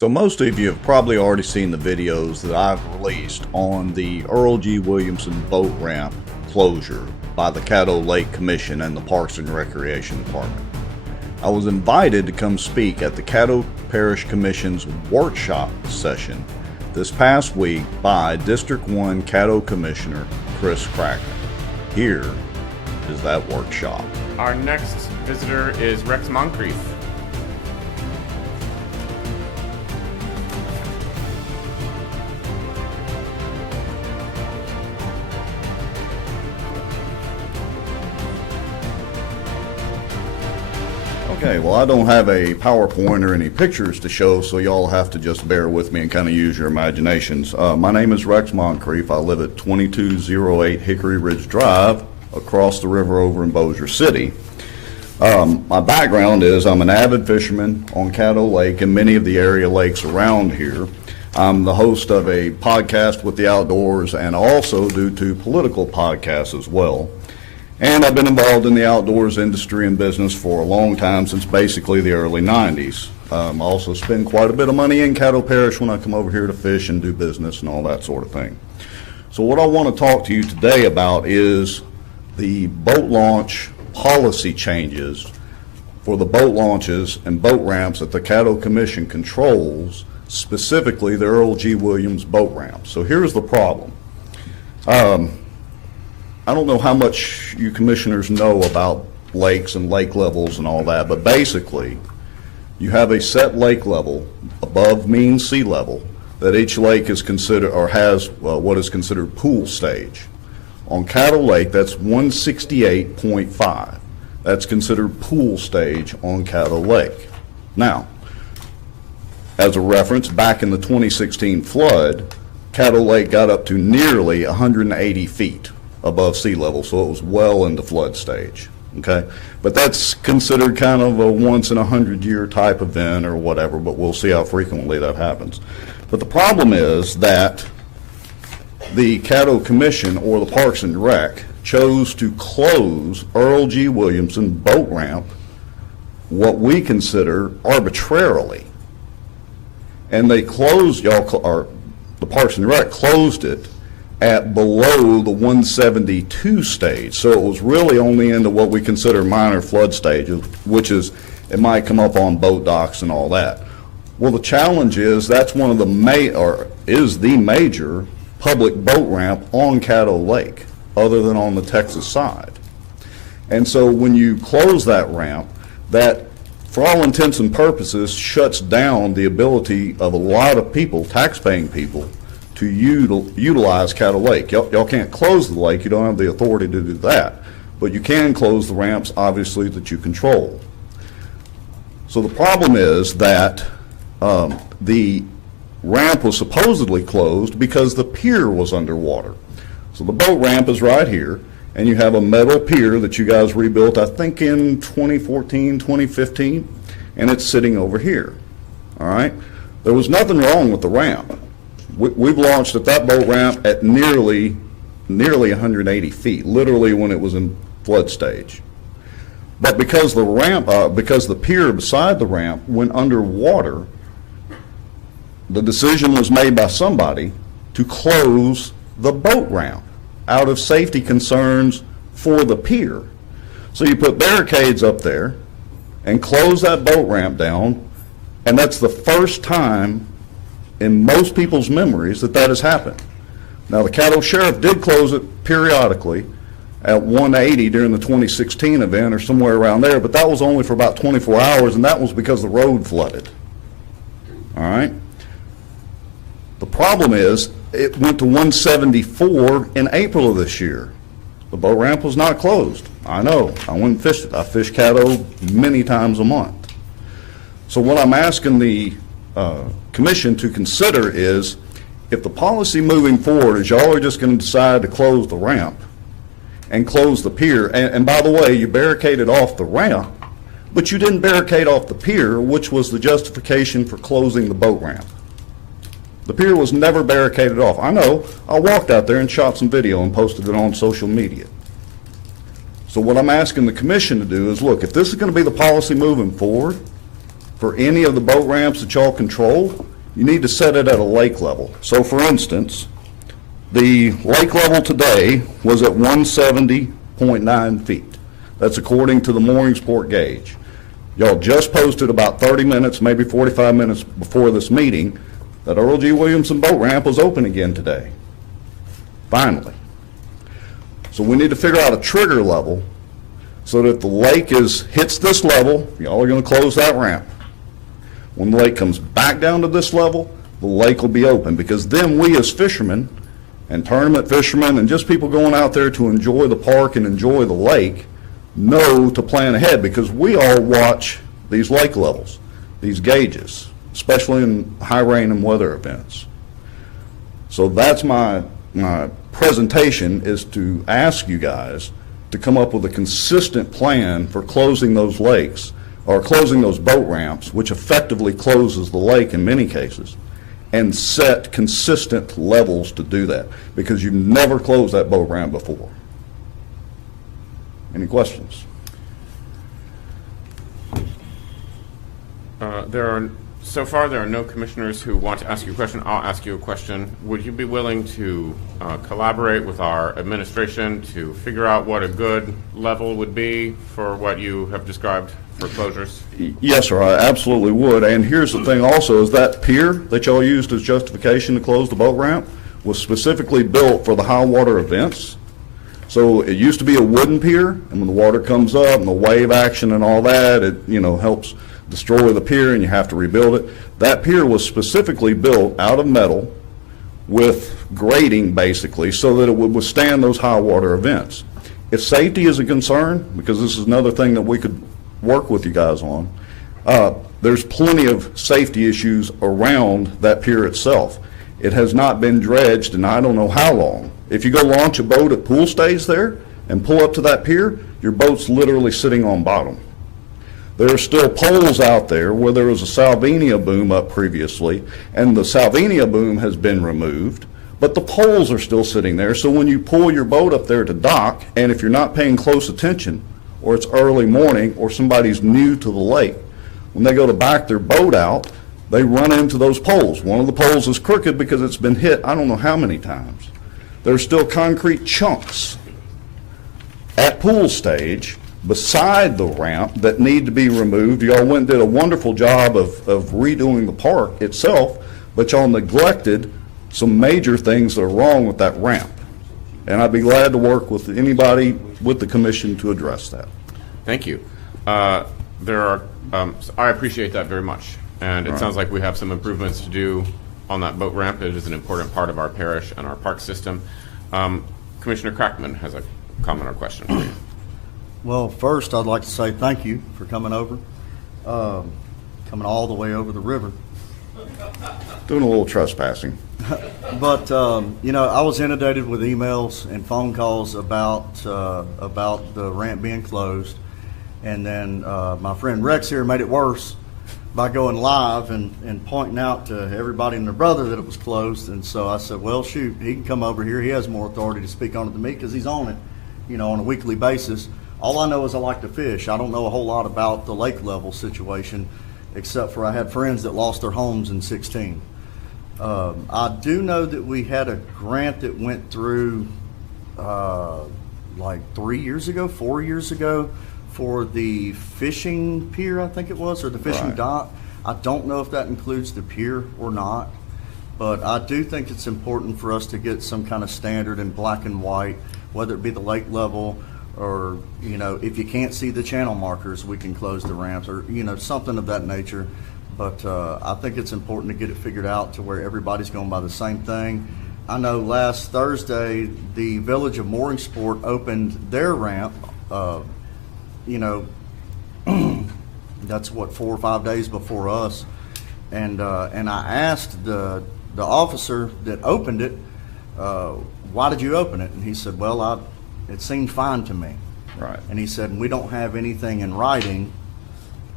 So most of you have probably already seen the videos that I've released on the Earl G Williamson boat ramp closure by the Caddo Lake Commission and the Parks and Recreation Department. I was invited to come speak at the Caddo Parish Commission's workshop session this past week by District 1 Caddo Commissioner Kracman. Here is that workshop. Our next visitor is Kracman. Okay, well, I don't have a PowerPoint or any pictures to show, so y'all have to just bear with me and kind of use your imaginations. My name is Kracman. I live at 2208 Hickory Ridge Drive across the river over in Bossier City. My background is I'm an avid fisherman on Caddo Lake and many of the area lakes around here. I'm the host of a podcast with the outdoors and also do two political podcasts as well. And I've been involved in the outdoors industry and business for a long time, since basically the early 90s. I also spend quite a bit of money in Caddo Parish when I come over here to fish and do business and all that sort of thing. So what I want to talk to you today about is the boat launch policy changes for the boat launches and boat ramps that the Caddo Commission controls, specifically the Earl G Williams boat ramp. So here's the problem. I don't know how much you commissioners know about lakes and lake levels and all that, but basically you have a set lake level above mean sea level that each lake is considered or has what is considered pool stage. On Caddo Lake, that's 168.5. That's considered pool stage on Caddo Lake. Now, as a reference, back in the 2016 flood, Caddo Lake got up to nearly 180 feet above sea level, so it was well into flood stage. Okay, but that's considered kind of a once in 100-year type event or whatever, but we'll see how frequently that happens. But the problem is that the Caddo Commission or the Parks and Rec chose to close Earl G Williamson boat ramp, what we consider arbitrarily. And they closed, the Parks and Rec closed it at below the 172 stage. So it was really only into what we consider minor flood stage, which is, it might come up on boat docks and all that. Well, the challenge is that's one of the is the major public boat ramp on Caddo Lake, other than on the Texas side. And so when you close that ramp, that for all intents and purposes shuts down the ability of a lot of people, tax-paying people, to utilize Caddo Lake. Y'all can't close the lake, you don't have the authority to do that, but you can close the ramps, obviously, that you control. So the problem is that the ramp was supposedly closed because the pier was underwater. So the boat ramp is right here, and you have a metal pier that you guys rebuilt, I think in 2014, 2015, and it's sitting over here. All right? There was nothing wrong with the ramp. We've launched at that boat ramp at nearly 180 feet, literally when it was in flood stage. But because the pier beside the ramp went underwater, the decision was made by somebody to close the boat ramp out of safety concerns for the pier. So you put barricades up there and close that boat ramp down, and that's the first time in most people's memories that has happened. Now, the Caddo Sheriff did close it periodically at 180 during the 2016 event or somewhere around there, but that was only for about 24 hours, and that was because the road flooded. All right? The problem is it went to 174 in April of this year. The boat ramp was not closed. I know. I went and fished it. I fish Caddo many times a month. So what I'm asking the Commission to consider is, if the policy moving forward is y'all are just going to decide to close the ramp and close the pier, and by the way, you barricaded off the ramp, but you didn't barricade off the pier, which was the justification for closing the boat ramp. The pier was never barricaded off. I know. I walked out there and shot some video and posted it on social media. So what I'm asking the Commission to do is, look, if this is going to be the policy moving forward, for any of the boat ramps that y'all control, you need to set it at a lake level. So for instance, the lake level today was at 170.9 feet. That's according to the Mooringsport gauge. Y'all just posted about 30 minutes, maybe 45 minutes before this meeting that Earl G Williamson boat ramp was open again today. Finally. So we need to figure out a trigger level so that if the lake hits this level, y'all are going to close that ramp. When the lake comes back down to this level, the lake will be open, because then we as fishermen and tournament fishermen and just people going out there to enjoy the park and enjoy the lake know to plan ahead, because we all watch these lake levels, these gauges, especially in high rain and weather events. So that's my presentation, is to ask you guys to come up with a consistent plan for closing those lakes, or closing those boat ramps, which effectively closes the lake in many cases, and set consistent levels to do that, because you've never closed that boat ramp before. Any questions? So far, there are no commissioners who want to ask you a question. I'll ask you a question. Would you be willing to collaborate with our administration to figure out what a good level would be for what you have described for closures? Yes, sir, I absolutely would. And here's the thing also, is that pier that y'all used as justification to close the boat ramp was specifically built for the high water events. So it used to be a wooden pier, and when the water comes up and the wave action and all that, it helps destroy the pier and you have to rebuild it. That pier was specifically built out of metal with grading, basically, so that it would withstand those high water events. If safety is a concern, because this is another thing that we could work with you guys on, there's plenty of safety issues around that pier itself. It has not been dredged in I don't know how long. If you go launch a boat at pool stays there and pull up to that pier, your boat's literally sitting on bottom. There are still poles out there where there was a Salvinia boom up previously, and the Salvinia boom has been removed, but the poles are still sitting there. So when you pull your boat up there to dock, and if you're not paying close attention, or it's early morning, or somebody's new to the lake, when they go to back their boat out, they run into those poles. One of the poles is crooked because it's been hit I don't know how many times. There's still concrete chunks at pool stage beside the ramp that need to be removed. Y'all went and did a wonderful job of redoing the park itself, but y'all neglected some major things that are wrong with that ramp. And I'd be glad to work with anybody with the commission to address that. Thank you. I appreciate that very much. And it sounds like we have some improvements to do on that boat ramp. It is an important part of our parish and our park system. Commissioner Kracman has a comment or question for you. Well, first, I'd like to say thank you for coming over, coming all the way over the river. Doing a little trespassing. But, I was inundated with emails and phone calls about the ramp being closed. And then my friend Rex here made it worse by going live and pointing out to everybody and their brother that it was closed. And so I said, well, shoot, he can come over here. He has more authority to speak on it than me because he's on it, on a weekly basis. All I know is I like to fish. I don't know a whole lot about the lake level situation, except for I had friends that lost their homes in 16. I do know that we had a grant that went through like 4 years ago, for the fishing pier, I think it was, or the fishing dock. I don't know if that includes the pier or not, but I do think it's important for us to get some kind of standard in black and white, whether it be the lake level or, if you can't see the channel markers, we can close the ramps or, something of that nature. But I think it's important to get it figured out to where everybody's going by the same thing. I know last Thursday, the Village of Mooringsport opened their ramp, that's what, 4 or 5 days before us. And I asked the officer that opened it, why did you open it? And he said, well, it seemed fine to me. Right. And he said, we don't have anything in writing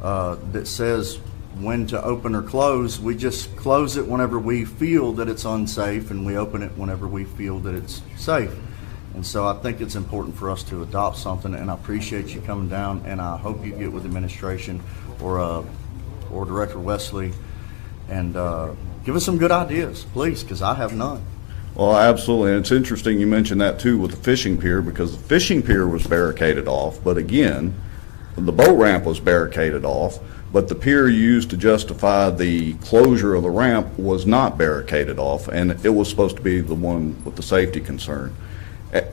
that says when to open or close. We just close it whenever we feel that it's unsafe, and we open it whenever we feel that it's safe. And so I think it's important for us to adopt something, and I appreciate you coming down, and I hope you get with administration or Director Wesley and give us some good ideas, please, because I have none. Well, absolutely, and it's interesting you mentioned that too with the fishing pier, because the fishing pier was barricaded off, but again, the boat ramp was barricaded off, but the pier used to justify the closure of the ramp was not barricaded off, and it was supposed to be the one with the safety concern.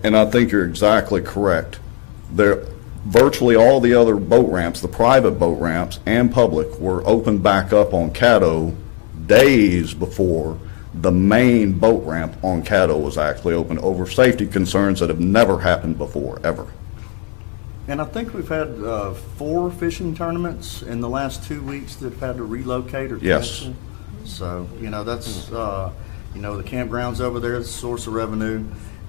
And I think you're exactly correct. There, virtually all the other boat ramps, the private boat ramps and public, were opened back up on Caddo days before the main boat ramp on Caddo was actually open over safety concerns that have never happened before, ever. And I think we've had 4 fishing tournaments in the last 2 weeks that have had to relocate or Yes. cancel. So, that's, the campgrounds over there is a source of revenue.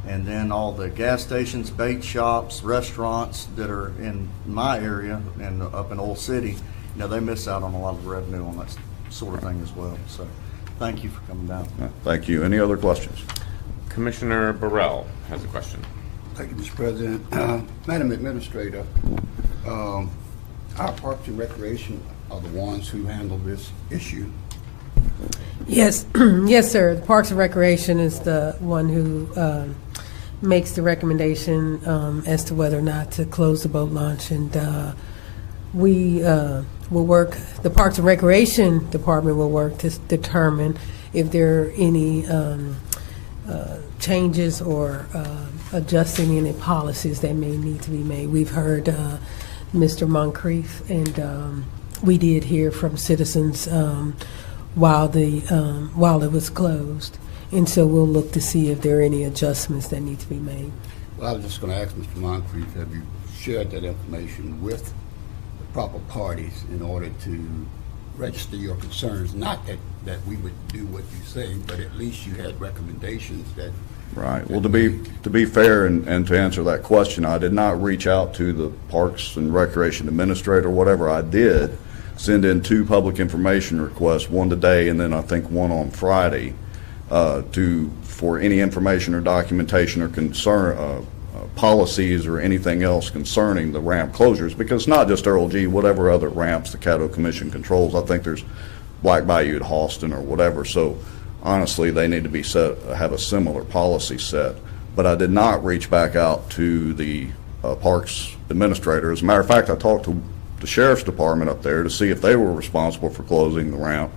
And then all the gas stations, bait shops, restaurants that are in my area and up in Old City, they miss out on a lot of revenue on that sort of thing as well. So thank you for coming down. Thank you. Any other questions? Commissioner Burrell has a question. Thank you, Mr. President. Madam Administrator, our Parks and Recreation are the ones who handle this issue. Yes, yes, sir. The Parks and Recreation is the one who makes the recommendation as to whether or not to close the boat launch, and we will work. The Parks and Recreation Department will work to determine if there are any changes or adjusting any policies that may need to be made. We've heard Mr. Moncrief, and we did hear from citizens while it was closed, and so we'll look to see if there are any adjustments that need to be made. Well, I was just going to ask Mr. Moncrief, have you shared that information with the proper parties in order to register your concerns? Not that we would do what you say, but at least you had recommendations that. Right. Well, to be fair and to answer that question, I did not reach out to the Parks and Recreation Administrator. Whatever I did, send in 2 public information requests, one today and then I think one on Friday, for any information or documentation or concern, policies or anything else concerning the ramp closures, because it's not just Earl G, whatever other ramps the Caddo Commission controls. I think there's Black Bayou at Halston or whatever, so honestly they need to be have a similar policy set. But I did not reach back out to the Parks Administrator. As a matter of fact, I talked to the Sheriff's Department up there to see if they were responsible for closing the ramp,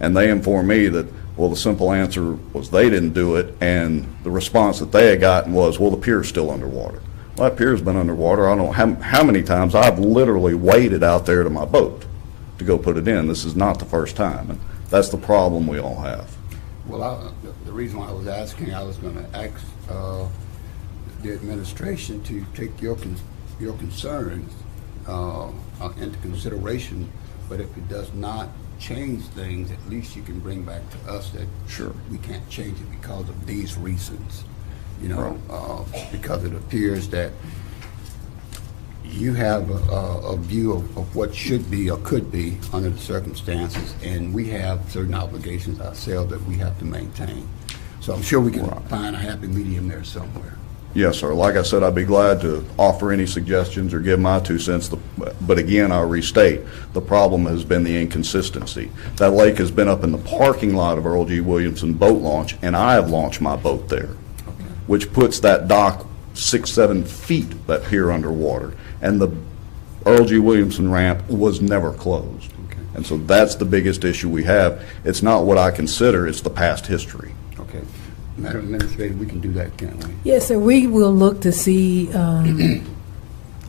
and they informed me that, well, the simple answer was they didn't do it, and the response that they had gotten was, well, the pier's still underwater. Well, that pier's been underwater. I don't know how many times I've literally waded out there to my boat to go put it in. This is not the first time, and that's the problem we all have. Well, the reason why I was asking, I was going to ask the administration to take your concerns into consideration, but if it does not change things, at least you can bring back to us that Sure. we can't change it because of these reasons, because it appears that you have a view of what should be or could be under the circumstances, and we have certain obligations ourselves that we have to maintain. So I'm sure we can find a happy medium there somewhere. Yes, sir. Like I said, I'd be glad to offer any suggestions or give my 2 cents. But again, I'll restate, the problem has been the inconsistency. That lake has been up in the parking lot of Earl G. Williamson boat launch, and I have launched my boat there, which puts that dock 6-7 feet, that pier, underwater. And the Earl G. Williamson ramp was never closed. Okay. And so that's the biggest issue we have. It's not what I consider, it's the past history. Okay. Madam Administrator, we can do that, can't we? Yes, sir. We will look to see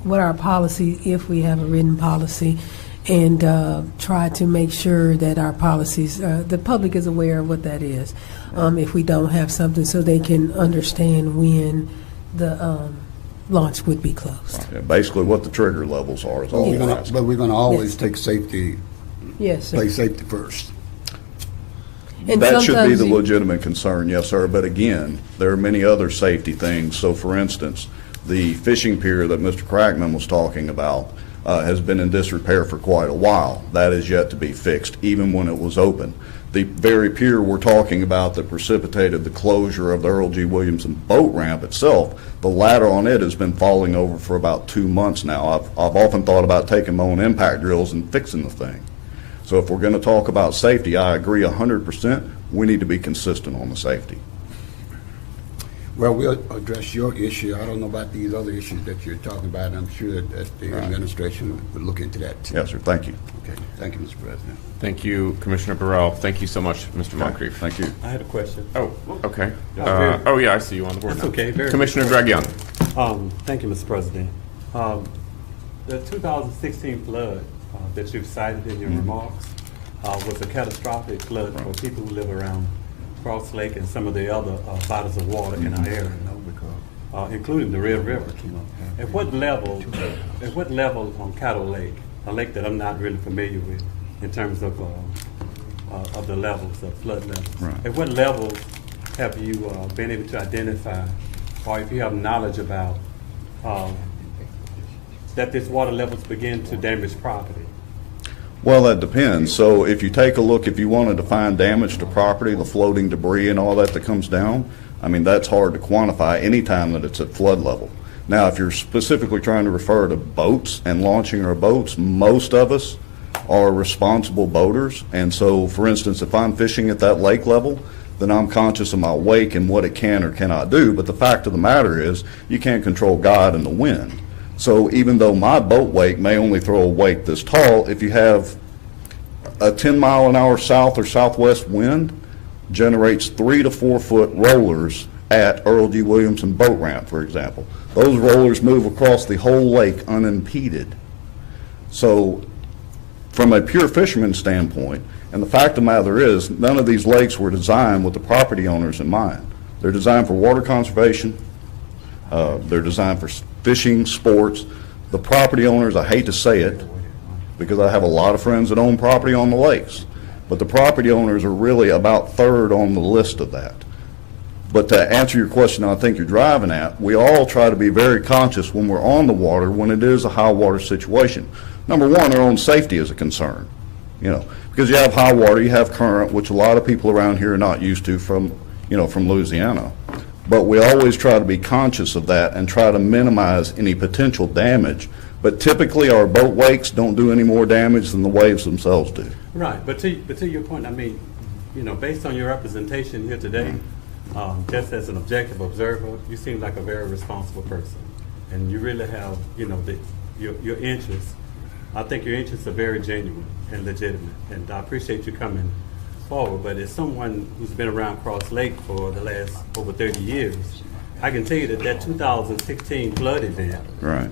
what our policy, if we have a written policy, and try to make sure that our policies, the public is aware of what that is. If we don't have something, so they can understand when the launch would be closed. Yeah, basically what the trigger levels are is all we're asking. But we're going to always Yes. take safety, Yes, sir. play safety first. And That should be sometimes the you- legitimate concern, yes, sir. But again, there are many other safety things. So for instance, the fishing pier that Mr. Kracman was talking about has been in disrepair for quite a while. That is yet to be fixed, even when it was open. The very pier we're talking about that precipitated the closure of the Earl G. Williamson boat ramp itself, the ladder on it has been falling over for about 2 months now. I've often thought about taking my own impact drills and fixing the thing. So if we're going to talk about safety, I agree 100%, we need to be consistent on the safety. Well, we'll address your issue. I don't know about these other issues that you're talking about. I'm sure that the administration will look into that too. Yes, sir, thank you. Okay, thank you, Mr. President. Thank you, Commissioner Burrell. Thank you so much, Mr. Moncrief. Thank you. I had a question. Oh, okay. very- Oh, yeah, I see you on the board That's now. okay, very Commissioner Greg Young. Thank you, Mr. President. The 2016 flood that you've cited in your remarks was a catastrophic flood for people who live around Cross Lake and some of the other bodies of water in our area, including the Red River. At what level on Caddo Lake, a lake that I'm not really familiar with in terms of the levels, of flood levels? Right. At what levels have you been able to identify, or if you have knowledge about, that this water levels begin to damage property? Well, that depends. So if you take a look, if you wanted to find damage to property, the floating debris and all that comes down, I mean, that's hard to quantify anytime that it's at flood level. Now, if you're specifically trying to refer to boats and launching our boats, most of us are responsible boaters. And so, for instance, if I'm fishing at that lake level, then I'm conscious of my wake and what it can or cannot do. But the fact of the matter is, you can't control God and the wind. So even though my boat wake may only throw a wake this tall, if you have a 10-mile-an-hour south or southwest wind, generates 3 to 4 foot rollers at Earl G Williamson boat ramp, for example. Those rollers move across the whole lake unimpeded. So from a pure fisherman standpoint, and the fact of the matter is, none of these lakes were designed with the property owners in mind. They're designed for water conservation. They're designed for fishing, sports. The property owners, I hate to say it, because I have a lot of friends that own property on the lakes, but the property owners are really about third on the list of that. But to answer your question, I think you're driving at, we all try to be very conscious when we're on the water when it is a high water situation. Number one, our own safety is a concern, because you have high water, you have current, which a lot of people around here are not used to from Louisiana. But we always try to be conscious of that and try to minimize any potential damage. But typically, our boat wakes don't do any more damage than the waves themselves do. Right, but to your point, I mean, based on your representation here today, just as an objective observer, you seem like a very responsible person, and you really have, your interests. I think your interests are very genuine and legitimate, and I appreciate you coming forward. But as someone who's been around Cross Lake for the last over 30 years, I can tell you that 2016 flood event Right.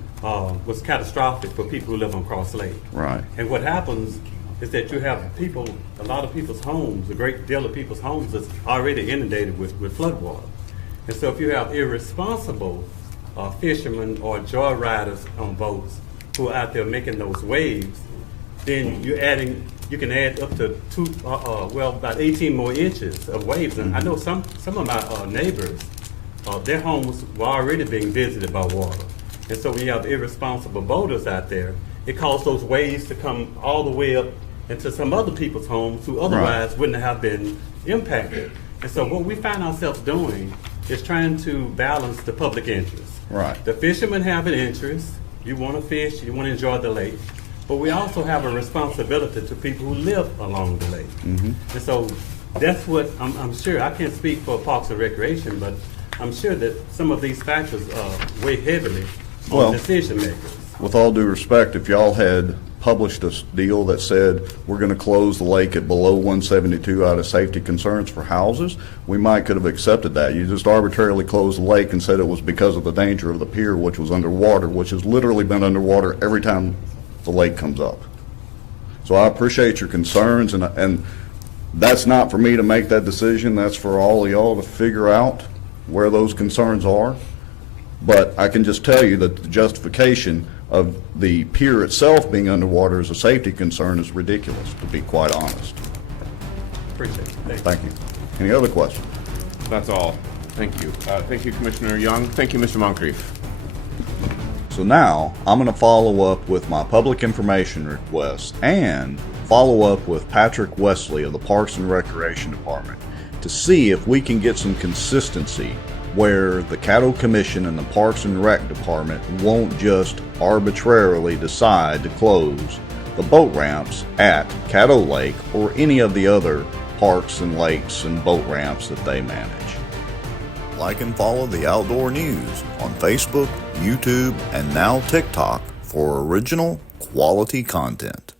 Was catastrophic for people who live on Cross Lake. Right. And what happens is that you have a lot of people's homes, a great deal of people's homes that's already inundated with flood water. And so if you have irresponsible fishermen or joyriders on boats who are out there making those waves, then you can add up to about 18 more inches of waves. And I know some of my neighbors, their homes were already being visited by water. And so when you have irresponsible boaters out there, it caused those waves to come all the way up into some other people's homes who otherwise wouldn't have been impacted. And so what we find ourselves doing is trying to balance the public interest. Right. The fishermen have an interest. You want to fish, you want to enjoy the lake. But we also have a responsibility to people who live along the lake. Mm-hmm. And so that's what I'm sure, I can't speak for Parks and Recreation, but I'm sure that some of these factors weigh heavily on decision makers. With all due respect, if y'all had published a deal that said we're going to close the lake at below 172 out of safety concerns for houses, we might could have accepted that. You just arbitrarily closed the lake and said it was because of the danger of the pier, which was underwater, which has literally been underwater every time the lake comes up. So I appreciate your concerns, and that's not for me to make that decision. That's for all of y'all to figure out where those concerns are. But I can just tell you that the justification of the pier itself being underwater as a safety concern is ridiculous, to be quite honest. Appreciate it. Thank you. Any other questions? That's all. Thank you. Thank you, Commissioner Young. Thank you, Mr. Moncrief. So now I'm going to follow up with my public information requests and follow up with Patrick Wesley of the Parks and Recreation Department to see if we can get some consistency where the Caddo Commission and the Parks and Rec Department won't just arbitrarily decide to close the boat ramps at Caddo Lake or any of the other parks and lakes and boat ramps that they manage. Like and follow the Outdoor News on Facebook, YouTube, and now TikTok for original, quality content.